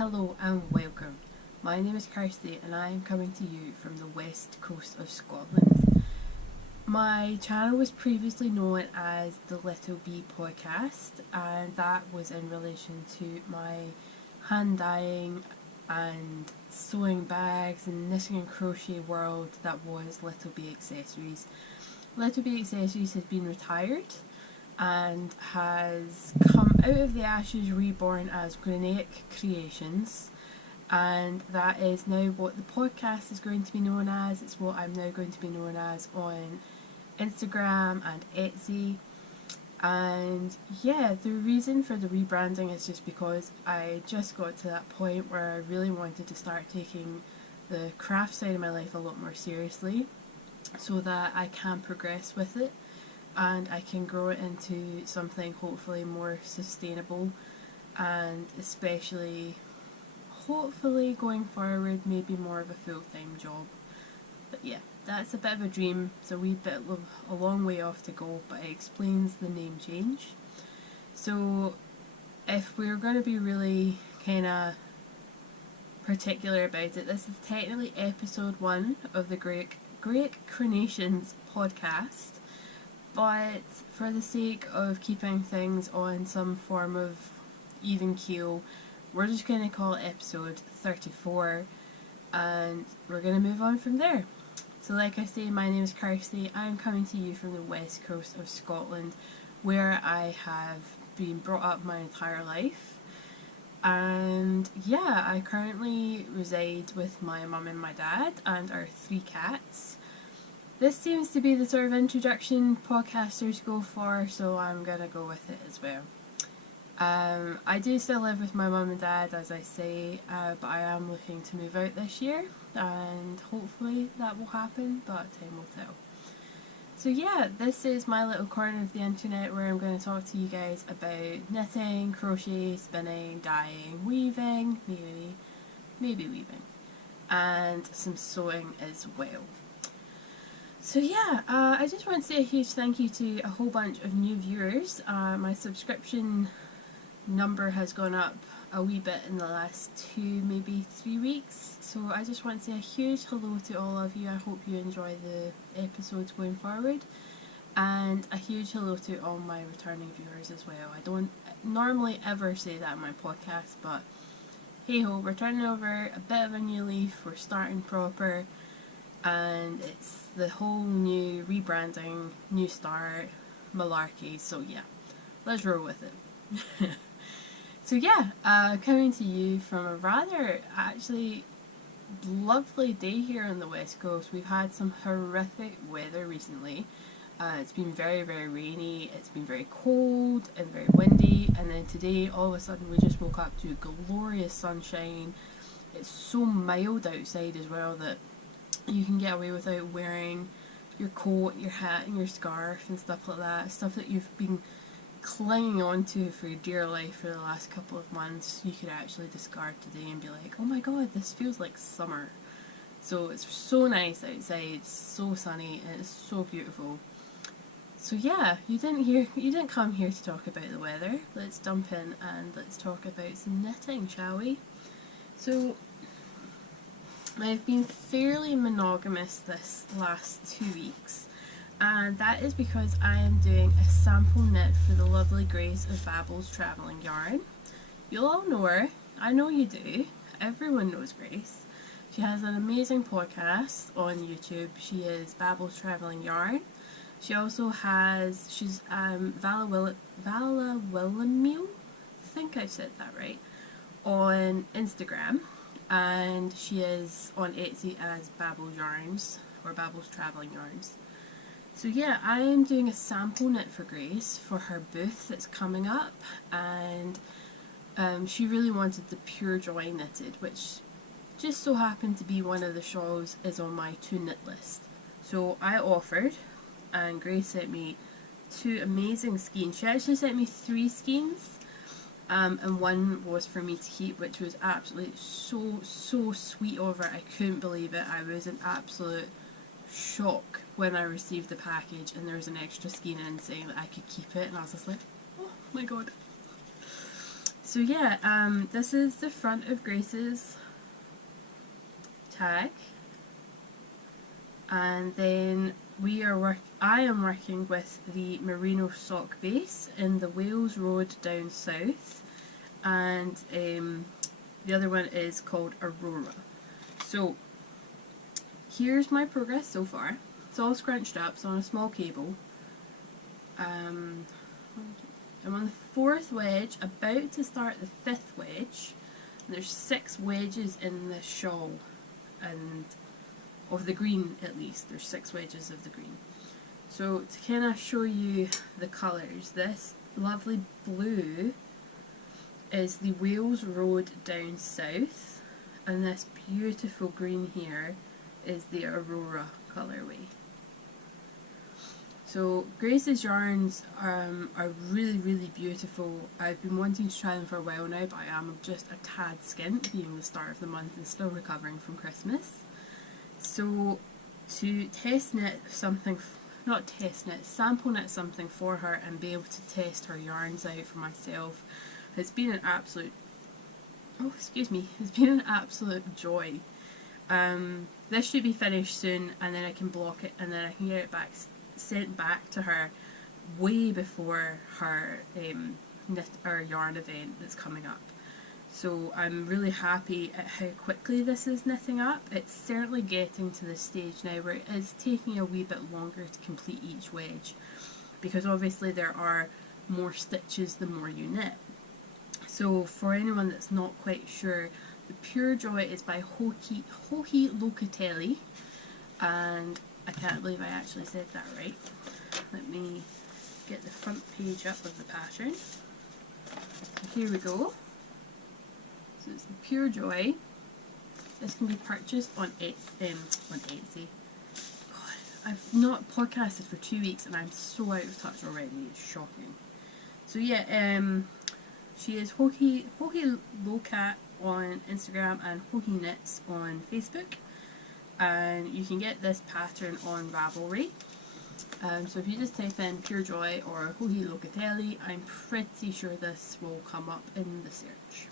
Hello and welcome. My name is Kirsty and I am coming to you from the west coast of Scotland. My channel was previously known as the Little Bee Podcast, and that was in relation to my hand dyeing and sewing bags and knitting and crochet world that was Little Bee Accessories. Little Bee Accessories has been retired and has come out of the ashes reborn as Grianaig Creations, and that is now what the podcast is going to be known as. It's what I'm now going to be known as on Instagram and Etsy. And yeah, the reason for the rebranding is just because I just got to that point where I really wanted to start taking the craft side of my life a lot more seriously so that I can progress with it and I can grow it into something hopefully more sustainable, and especially hopefully going forward maybe more of a full-time job. But yeah, that's a bit of a dream. It's a wee bit of a long way off to go, but it explains the name change. So if we're going to be really kind of particular about it, this is technically episode 1 of the Grianaig Creations podcast. But for the sake of keeping things on some form of even keel, we're just going to call it episode 34 and we're going to move on from there. So like I say, my name is Kirsty. I'm coming to you from the west coast of Scotland, where I have been brought up my entire life. And yeah, I currently reside with my mum and my dad and our 3 cats. This seems to be the sort of introduction podcasters go for, so I'm gonna go with it as well. I do still live with my mum and dad, as I say, but I am looking to move out this year, and hopefully that will happen, but time will tell. So yeah, this is my little corner of the internet where I'm going to talk to you guys about knitting, crochet, spinning, dyeing, weaving, maybe weaving, and some sewing as well. So yeah, I just want to say a huge thank you to a whole bunch of new viewers. My subscription number has gone up a wee bit in the last 2, maybe 3 weeks. So I just want to say a huge hello to all of you. I hope you enjoy the episodes going forward. And a huge hello to all my returning viewers as well. I don't normally ever say that in my podcast, but hey ho, we're turning over a bit of a new leaf. We're starting proper. And it's the whole new rebranding, new start, malarkey, so yeah, let's roll with it. So yeah, coming to you from a rather actually lovely day here on the west coast. We've had some horrific weather recently. It's been very, very rainy, it's been very cold and very windy, and then today all of a sudden we just woke up to glorious sunshine. It's so mild outside as well that you can get away without wearing your coat, your hat and your scarf and stuff like that. Stuff that you've been clinging on to for your dear life for the last couple of months, you could actually discard today and be like, oh my god, this feels like summer. So it's so nice outside, it's so sunny and it's so beautiful. So yeah, you didn't come here to talk about the weather. Let's jump in and let's talk about some knitting, shall we? So I've been fairly monogamous this last 2 weeks, and that is because I am doing a sample knit for the lovely Grace of Babbles Travelling Yarn. You'll all know her, I know you do, everyone knows Grace. She has an amazing podcast on YouTube. She is Babbles Travelling Yarn. She also has, she's Vala Willamil, I think I said that right, on Instagram. And she is on Etsy as Babbles Yarns, or Babbles Travelling Yarns. So yeah, I am doing a sample knit for Grace for her booth that's coming up, and she really wanted the Pure Joy knitted, which just so happened to be one of the shawls is on my to knit list. So I offered, and Grace sent me 2 amazing skeins. She actually sent me 3 skeins. And one was for me to keep, which was absolutely so sweet of her. I couldn't believe it. I was in absolute shock when I received the package and there was an extra skein in saying that I could keep it, and I was just like, oh my god. So yeah, this is the front of Grace's tag, and then I am working with the merino sock base in the Wales Road down south, and the other one is called Aurora. So here's my progress so far. It's all scrunched up, so on a small cable. I'm on the fourth wedge, about to start the fifth wedge. And there's 6 wedges in this shawl, and of the green at least. There's 6 wedges of the green. So to kind of show you the colours, this lovely blue is the Wales Road down south, and this beautiful green here is the Aurora colourway. So Grace's yarns are really beautiful. I've been wanting to try them for a while now, but I am just a tad skint, being the start of the month and still recovering from Christmas. So to sample knit something for her and be able to test her yarns out for myself has been an absolute, it's been an absolute joy. This should be finished soon, and then I can block it, and then I can get it sent back to her way before her knit or yarn event that's coming up. So I'm really happy at how quickly this is knitting up. It's certainly getting to the stage now where it is taking a wee bit longer to complete each wedge, because obviously there are more stitches the more you knit. So for anyone that's not quite sure, the Pure Joy is by Joji Locatelli, and I can't believe I actually said that right. Let me get the front page up of the pattern. Here we go. So it's the Pure Joy. This can be purchased on Etsy. God, I've not podcasted for 2 weeks and I'm so out of touch already. It's shocking. So yeah, she is Joji Locat on Instagram and Joji Knits on Facebook. And you can get this pattern on Ravelry. So if you just type in Pure Joy or Joji Locatelli, I'm pretty sure this will come up in the search.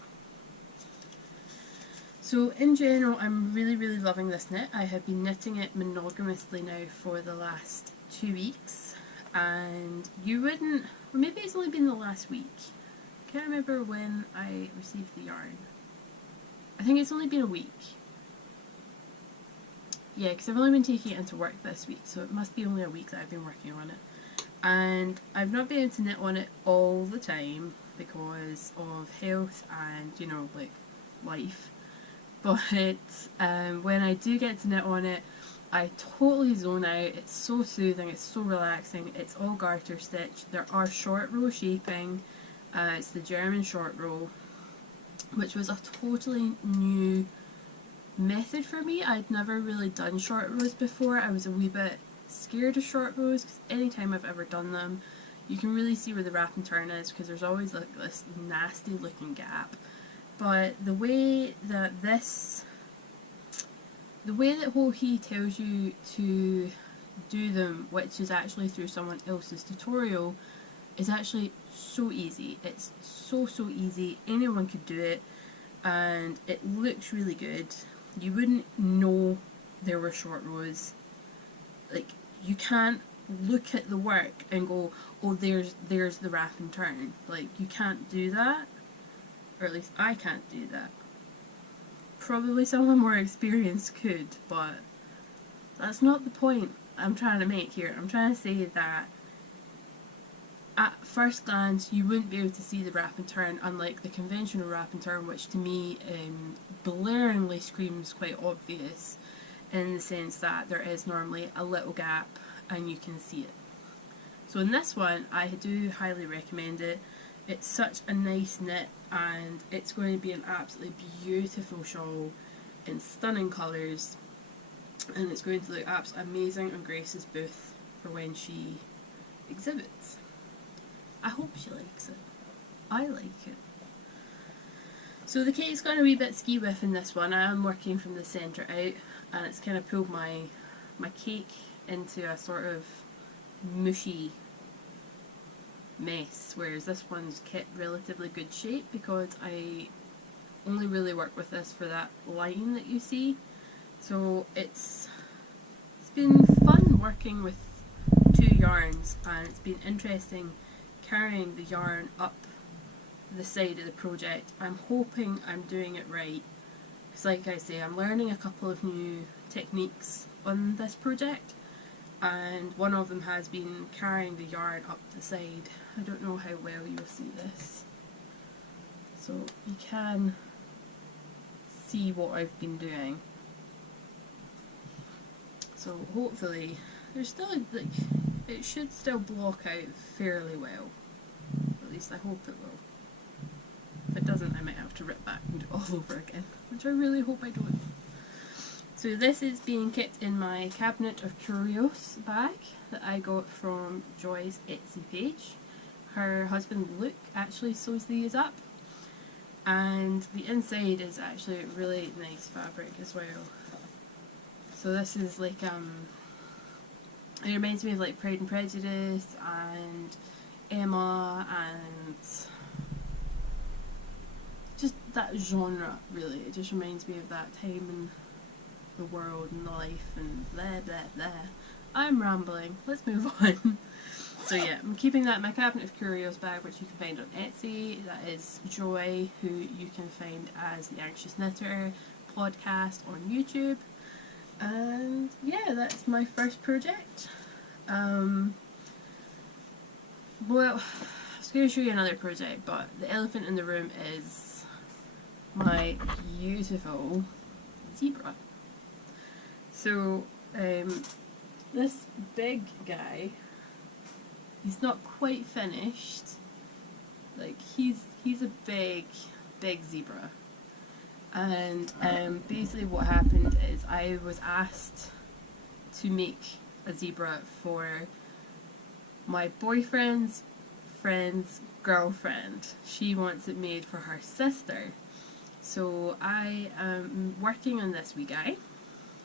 So in general, I'm really loving this knit. I have been knitting it monogamously now for the last 2 weeks, and you wouldn't, or maybe it's only been the last week. I can't remember when I received the yarn. I think it's only been a week. Yeah, because I've only been taking it into work this week, so it must be only a week that I've been working on it. And I've not been able to knit on it all the time because of health and, you know, like, life. But when I do get to knit on it, I totally zone out. It's so soothing, it's so relaxing, it's all garter stitch. There are short row shaping. It's the German short row, which was a totally new method for me. I'd never really done short rows before. I was a wee bit scared of short rows because anytime I've ever done them, you can really see where the wrap and turn is because there's always like this nasty looking gap. But the way that Joji tells you to do them, which is actually through someone else's tutorial, is actually so easy. It's so easy. Anyone could do it, and it looks really good. You wouldn't know there were short rows. Like, you can't look at the work and go, oh, there's the wrap and turn. Like, you can't do that, or at least I can't do that. Probably someone more experienced could, but that's not the point I'm trying to make here. I'm trying to say that at first glance you wouldn't be able to see the wrap and turn, unlike the conventional wrap and turn, which to me blaringly screams quite obvious, in the sense that there is normally a little gap and you can see it. So in this one, I do highly recommend it. It's such a nice knit, and it's going to be an absolutely beautiful shawl in stunning colours, and it's going to look absolutely amazing on Grace's booth for when she exhibits. I hope she likes it. I like it. So the cake's gone a wee bit ski whiff in this one. I am working from the centre out, and it's kind of pulled my cake into a sort of mushy mess, whereas this one's kept relatively good shape because I only really work with this for that line that you see. So it's been fun working with two yarns, and it's been interesting carrying the yarn up the side of the project. I'm hoping I'm doing it right, because like I say, I'm learning a couple of new techniques on this project, and one of them has been carrying the yarn up the side. I don't know how well you'll see this, so you can see what I've been doing. So hopefully there's still, like, it should still block out fairly well. At least I hope it will. If it doesn't, I might have to rip back and do it all over again, which I really hope I don't. So this is being kept in my Cabinet of Curios bag that I got from Joy's Etsy page. Her husband Luke actually sews these up, and the inside is actually really nice fabric as well. So this is like, it reminds me of like Pride and Prejudice and Emma and just that genre, really. It just reminds me of that time in the world and the life and blah blah blah. I'm rambling, let's move on. So yeah, I'm keeping that in my Cabinet of Curios bag, which you can find on Etsy. That is Joy, who you can find as The Anxious Knitter podcast on YouTube. And yeah, that's my first project. Well, I was going to show you another project, but the elephant in the room is my beautiful zebra. So, this big guy, he's not quite finished. Like, he's a big zebra. And basically what happened is I was asked to make a zebra for my boyfriend's friend's girlfriend. She wants it made for her sister. So I am working on this wee guy.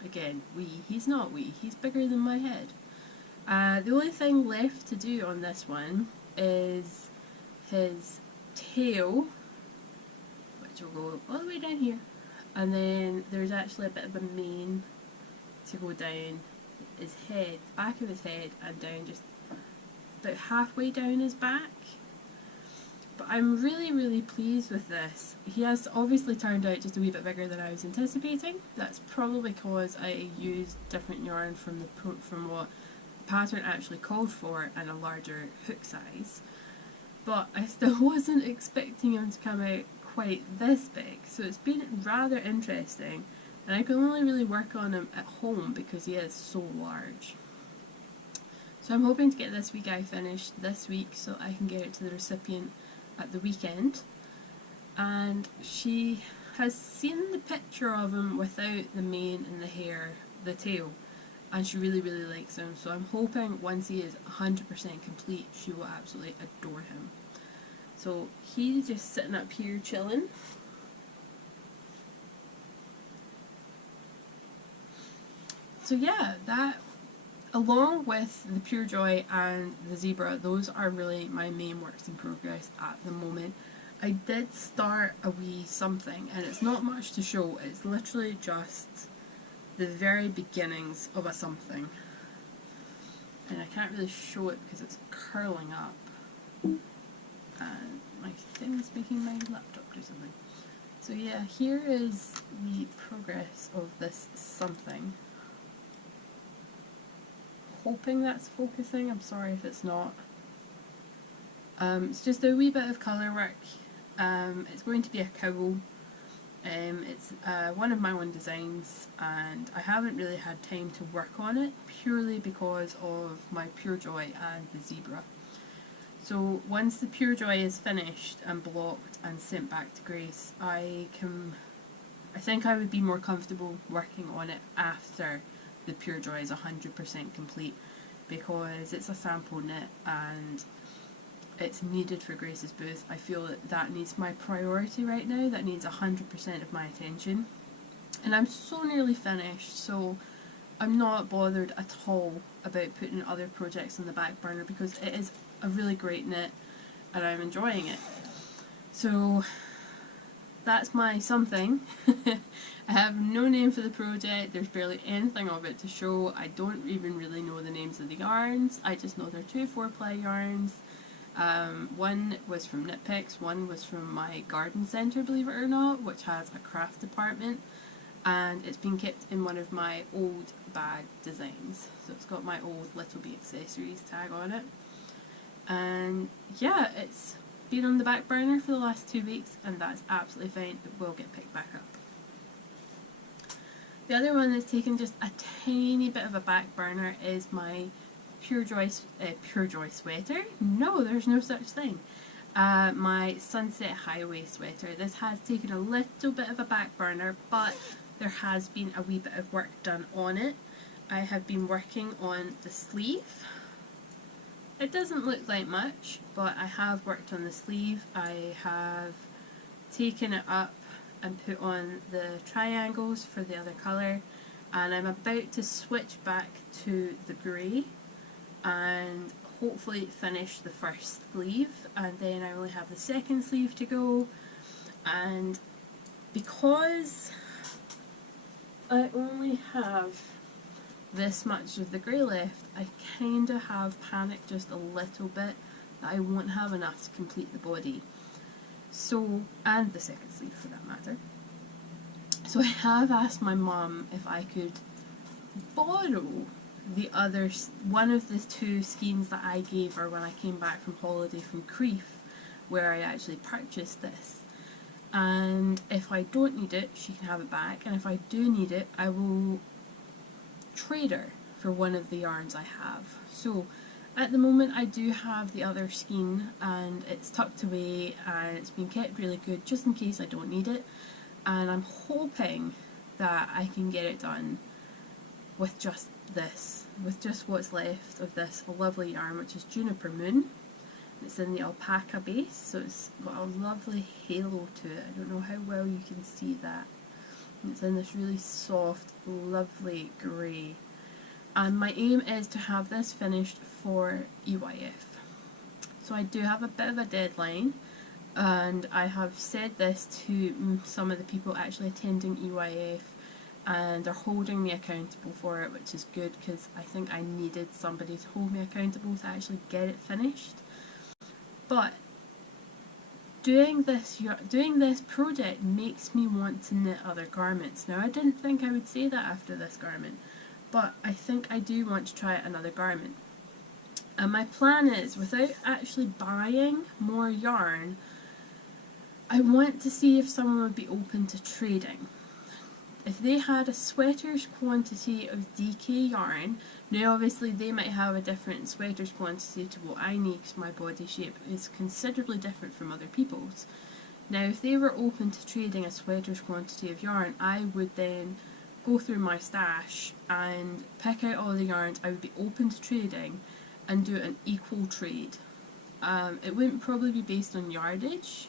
Again, wee. He's not wee. He's bigger than my head. The only thing left to do on this one is his tail, which will go all the way down here, and then there's actually a bit of a mane to go down his head, back of his head, and down just about halfway down his back. But I'm really pleased with this. He has obviously turned out just a wee bit bigger than I was anticipating. That's probably because I used different yarn from what the pattern actually called for, and a larger hook size. But I still wasn't expecting him to come out quite this big, so it's been rather interesting, and I can only really work on him at home because he is so large. So I'm hoping to get this wee guy finished this week so I can get it to the recipient at the weekend. And she has seen the picture of him without the mane and the hair, the tail, and she really likes him, so I'm hoping once he is 100% complete she will absolutely adore him. So he's just sitting up here chilling. So yeah, that, along with the Pure Joy and the zebra, those are really my main works in progress at the moment. I did start a wee something, and it's not much to show. It's literally just the very beginnings of a something. And I can't really show it because it's curling up. And my thing is making my laptop do something. So yeah, here is the progress of this something. Hoping that's focusing, I'm sorry if it's not. It's just a wee bit of colour work. It's going to be a cowl. It's one of my own designs, and I haven't really had time to work on it purely because of my Pure Joy and the zebra. So once the Pure Joy is finished and blocked and sent back to Grace, I think I would be more comfortable working on it after the Pure Joy is 100% complete, because it's a sample knit and it's needed for Grace's booth. I feel that needs my priority right now. That needs 100% of my attention, and I'm so nearly finished, so I'm not bothered at all about putting other projects on the back burner because it is a really great knit. and I'm enjoying it. So that's my something. I have no name for the project, there's barely anything of it to show. I don't even really know the names of the yarns, I just know they're 2 4-ply yarns. One was from Knit Picks, one was from my garden centre, believe it or not, which has a craft department, and it's been kept in one of my old bag designs. So it's got my old Little Bee Accessories tag on it. And yeah, it's been on the back burner for the last 2 weeks, and that's absolutely fine, it will get picked back up. The other one that's taken just a tiny bit of a back burner is my Pure Joy sweater. No, there's no such thing. My Sunset Highway sweater. This has taken a little bit of a back burner, but there has been a wee bit of work done on it. I have been working on the sleeve. It doesn't look like much, but I have worked on the sleeve. I have taken it up and put on the triangles for the other colour, and I'm about to switch back to the grey and hopefully finish the first sleeve, and then I only have the second sleeve to go. And because I only have this much of the grey left, I kind of have panicked just a little bit that I won't have enough to complete the body. So, and the second sleeve for that matter. So I have asked my mum if I could borrow one of the 2 skeins that I gave her when I came back from holiday from Crieff, where I actually purchased this. And if I don't need it, she can have it back, and if I do need it, I will trade her for one of the yarns I have. So at the moment I do have the other skein, and it's tucked away and it's been kept really good just in case I don't need it, and I'm hoping that I can get it done with just this, with just what's left of this lovely yarn, which is Juniper Moon. It's in the alpaca base, so it's got a lovely halo to it. I don't know how well you can see that. And it's in this really soft, lovely grey. And my aim is to have this finished for EYF. So I do have a bit of a deadline, and I have said this to some of the people actually attending EYF, and they're holding me accountable for it, which is good because I think I needed somebody to hold me accountable to actually get it finished. But doing this project makes me want to knit other garments. Now, I didn't think I would say that after this garment, but I think I do want to try another garment. And my plan is, without actually buying more yarn, I want to see if someone would be open to trading. If they had a sweater's quantity of DK yarn, now obviously they might have a different sweater's quantity to what I need because my body shape is considerably different from other people's. Now if they were open to trading a sweater's quantity of yarn, I would then go through my stash and pick out all the yarns I would be open to trading and do an equal trade. It wouldn't probably be based on yardage.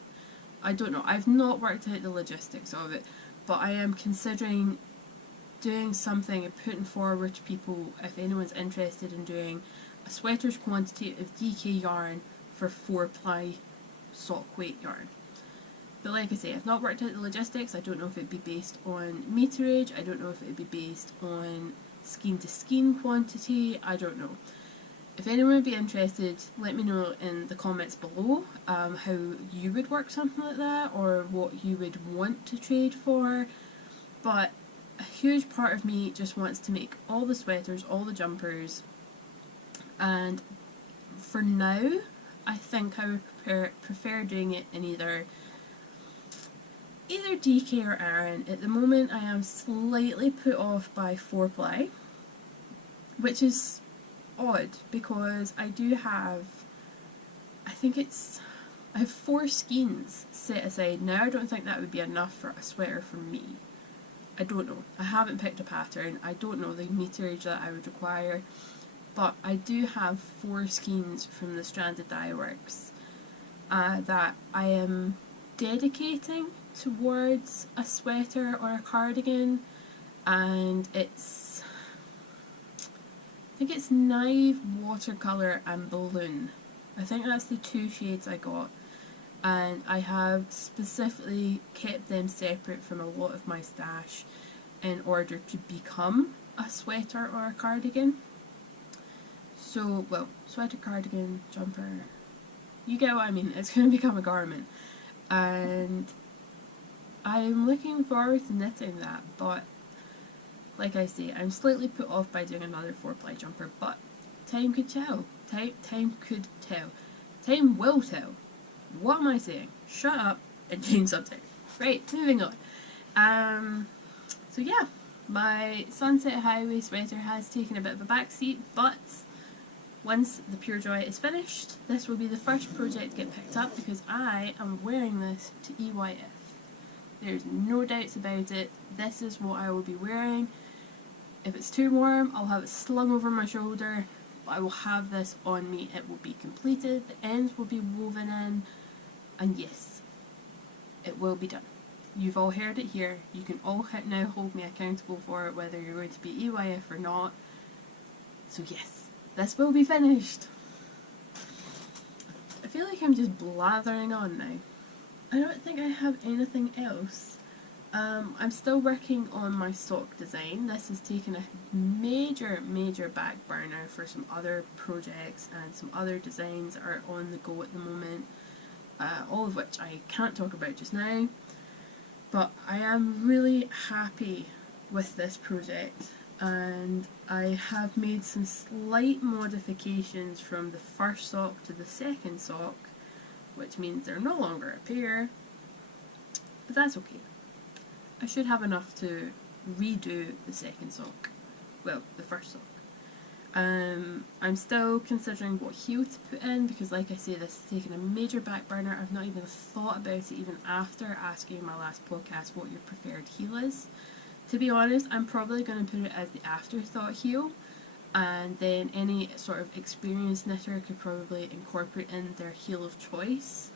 I don't know, I've not worked out the logistics of it, but I am considering doing something and putting forward to people if anyone's interested in doing a sweater's quantity of DK yarn for 4-ply sock weight yarn. But like I say, I've not worked out the logistics. I don't know if it'd be based on meterage, I don't know if it'd be based on skein to skein quantity, I don't know. If anyone would be interested, let me know in the comments below how you would work something like that, or what you would want to trade for. But a huge part of me just wants to make all the sweaters, all the jumpers, and for now I think I would prefer doing it in either DK or Aran. At the moment I am slightly put off by 4-ply, which is odd because I do have, I have 4 skeins set aside. Now I don't think that would be enough for a sweater for me. I don't know. I haven't picked a pattern. I don't know the meterage that I would require, but I do have 4 skeins from the Stranded Dye Works that I am dedicating towards a sweater or a cardigan, and I think it's Knive, Watercolour and Balloon I think that's the 2 shades I got, and I have specifically kept them separate from a lot of my stash in order to become a sweater or a cardigan. So, well, sweater, cardigan, jumper, you get what I mean. It's going to become a garment, and I'm looking forward to knitting that, but like I say, I'm slightly put off by doing another 4-ply jumper, but time could tell. Time could tell. Time will tell. What am I saying? Shut up and change subject. Right, moving on. So yeah, my Sunset Highway sweater has taken a bit of a backseat, but once the Pure Joy is finished, this will be the first project to get picked up because I am wearing this to EYF. There's no doubts about it. This is what I will be wearing. If it's too warm, I'll have it slung over my shoulder, but I will have this on me. It will be completed, the ends will be woven in, and yes, it will be done. You've all heard it here. You can all now hold me accountable for it, whether you're going to be EYF or not. So yes, this will be finished. I feel like I'm just blathering on now. I don't think I have anything else. I'm still working on my sock design. This has taken a major back burner for some other projects and some other designs that are on the go at the moment, all of which I can't talk about just now. But I am really happy with this project, and I have made some slight modifications from the first sock to the second sock, which means they're no longer a pair, but that's okay. I should have enough to redo the second sock, well, the first sock. I'm still considering what heel to put in because, like I say, this has taken a major back burner. I've not even thought about it even after asking my last podcast what your preferred heel is. To be honest, I'm probably going to put it as the afterthought heel, and then any sort of experienced knitter could probably incorporate in their heel of choice,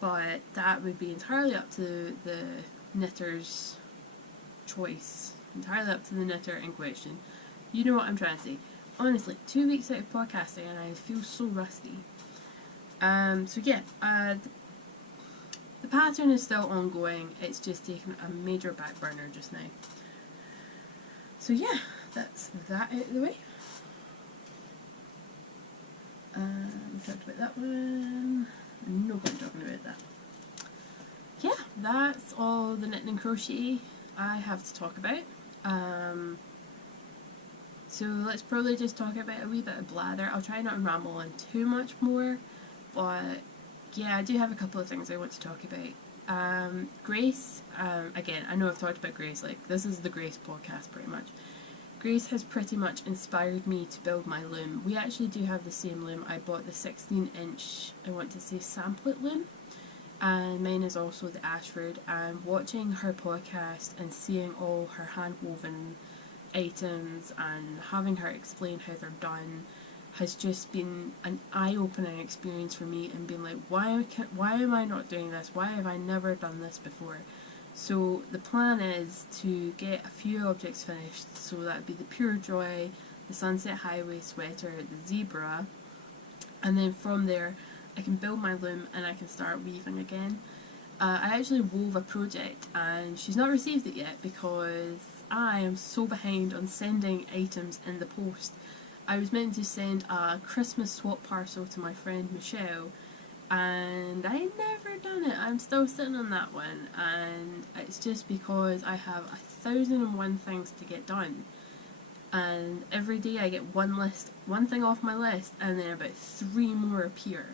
but that would be entirely up to the knitter's choice, entirely up to the knitter in question. You know what I'm trying to say. Honestly, 2 weeks out of podcasting and I feel so rusty. So yeah, the pattern is still ongoing, it's just taken a major back burner just now. So yeah, that's that out of the way. We talked about that one. No point talking about that. Yeah, that's all the knitting and crochet I have to talk about. So let's probably just talk about a wee bit of blather. I'll try not to ramble on too much more, but yeah, I do have a couple of things I want to talk about. Grace, again, I know I've talked about Grace, like this is the Grace podcast pretty much. Grace has pretty much inspired me to build my loom. We actually do have the same loom. I bought the 16-inch, I want to say samplet loom, and mine is also the Ashford, and watching her podcast and seeing all her hand woven items and having her explain how they're done has just been an eye-opening experience for me, and being like, why am I not doing this? Why have I never done this before? So the plan is to get a few objects finished, so that would be the Pure Joy, the Sunset Highway sweater, the zebra, and then from there I can build my loom and I can start weaving again. I actually wove a project and she's not received it yet because I am so behind on sending items in the post. I was meant to send a Christmas swap parcel to my friend Michelle, and I never done it. I'm still sitting on that one, and it's just because I have 1,001 things to get done, and every day I get one thing off my list, and then about 3 more appear.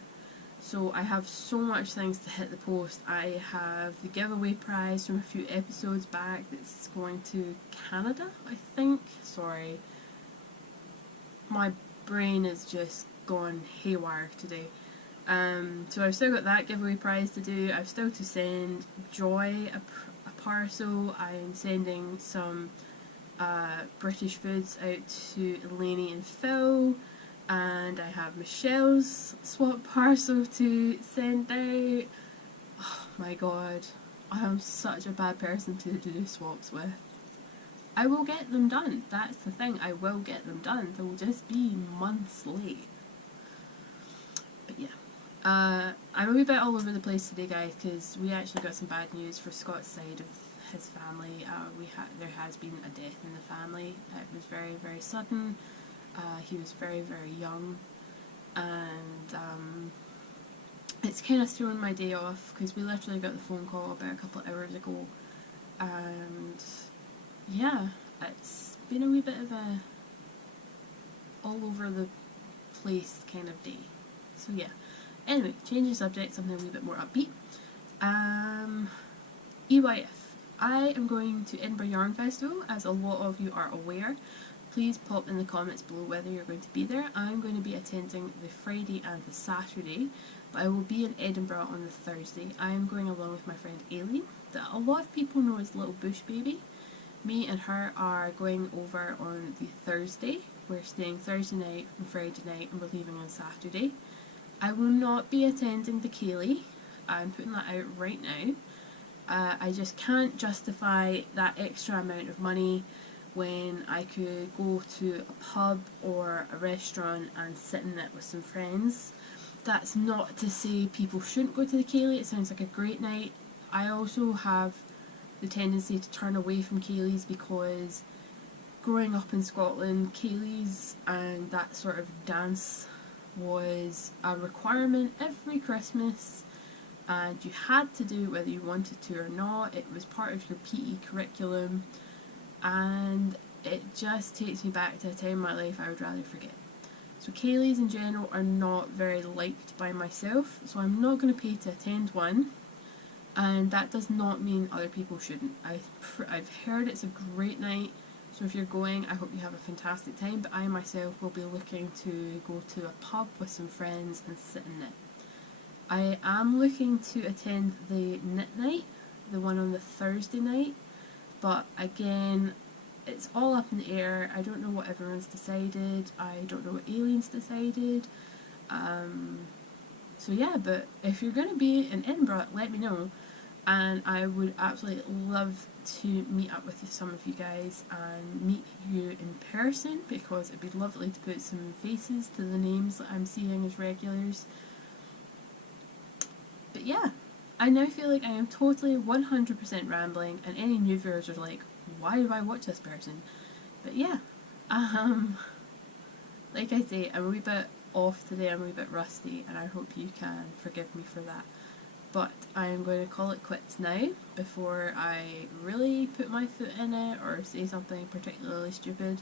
So I have so much things to hit the post. I have the giveaway prize from a few episodes back that's going to Canada, I think. Sorry, my brain is just gone haywire today. So I've still got that giveaway prize to do. I've still to send Joy a parcel. I'm sending some British foods out to Eleni and Phil. And I have Michelle's swap parcel to send out. Oh my god, I am such a bad person to do swaps with. I will get them done, that's the thing, I will get them done. They will just be months late. But yeah. I'm a wee bit all over the place today, guys, because we actually got some bad news for Scott's side of his family. There has been a death in the family. It was very, very sudden. He was very, very young, and it's kind of thrown my day off because we literally got the phone call about a couple of hours ago, and yeah, it's been a wee bit of a all over the place kind of day. So yeah. Anyway, changing subject, something a wee bit more upbeat. EYF. I am going to Edinburgh Yarn Festival, as a lot of you are aware. Please pop in the comments below whether you're going to be there. I'm going to be attending the Friday and the Saturday, but I will be in Edinburgh on the Thursday. I am going along with my friend Aileen, that a lot of people know as Little Bush Baby. Me and her are going over on the Thursday. We're staying Thursday night and Friday night, and we're leaving on Saturday. I will not be attending the ceilidh. I'm putting that out right now. I just can't justify that extra amount of money when I could go to a pub or a restaurant and sit in it with some friends. That's not to say people shouldn't go to the ceilidh. It sounds like a great night. I also have the tendency to turn away from ceilidhs because growing up in Scotland, ceilidhs and that sort of dance was a requirement every Christmas, and you had to do it whether you wanted to or not. It was part of your PE curriculum, and it just takes me back to a time in my life I would rather forget. So ceilidhs in general are not very liked by myself, so I'm not going to pay to attend one, and that does not mean other people shouldn't. I've heard it's a great night. So if you're going, I hope you have a fantastic time, but I myself will be looking to go to a pub with some friends and sit and knit. I am looking to attend the knit night, the one on the Thursday night, but again, it's all up in the air. I don't know what everyone's decided. I don't know what Aileen's decided. So yeah, but if you're going to be in Edinburgh, let me know. And I would absolutely love to meet up with some of you guys and meet you in person, because it'd be lovely to put some faces to the names that I'm seeing as regulars. But yeah, I now feel like I am totally 100% rambling, and any new viewers are like, why do I watch this person? But yeah, like I say, I'm a wee bit off today, I'm a wee bit rusty, and I hope you can forgive me for that. But I am going to call it quits now before I really put my foot in it or say something particularly stupid.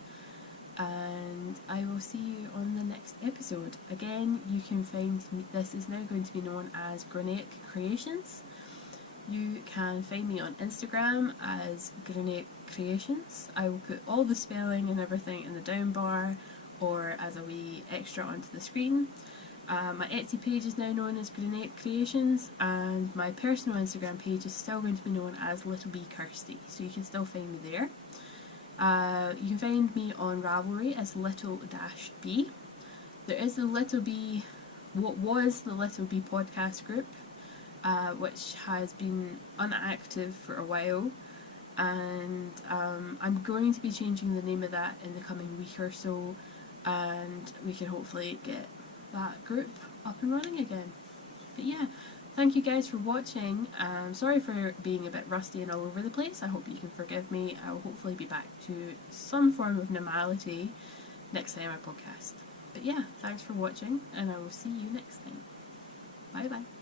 And I will see you on the next episode. Again, you can find me, this is now going to be known as Grianaig Creations. You can find me on Instagram as Grianaig Creations. I will put all the spelling and everything in the down bar or as a wee extra onto the screen. My Etsy page is now known as Grianaig Creations, and my personal Instagram page is still going to be known as Little B Kirsty, so you can still find me there. You can find me on Ravelry as Little-B. There is the Little B, what was the Little B podcast group, which has been inactive for a while, and I'm going to be changing the name of that in the coming week or so, and we can hopefully get that group up and running again. But yeah, thank you guys for watching. Sorry for being a bit rusty and all over the place. I hope you can forgive me. I will hopefully be back to some form of normality next time I podcast. But yeah, thanks for watching, and I will see you next time. Bye bye.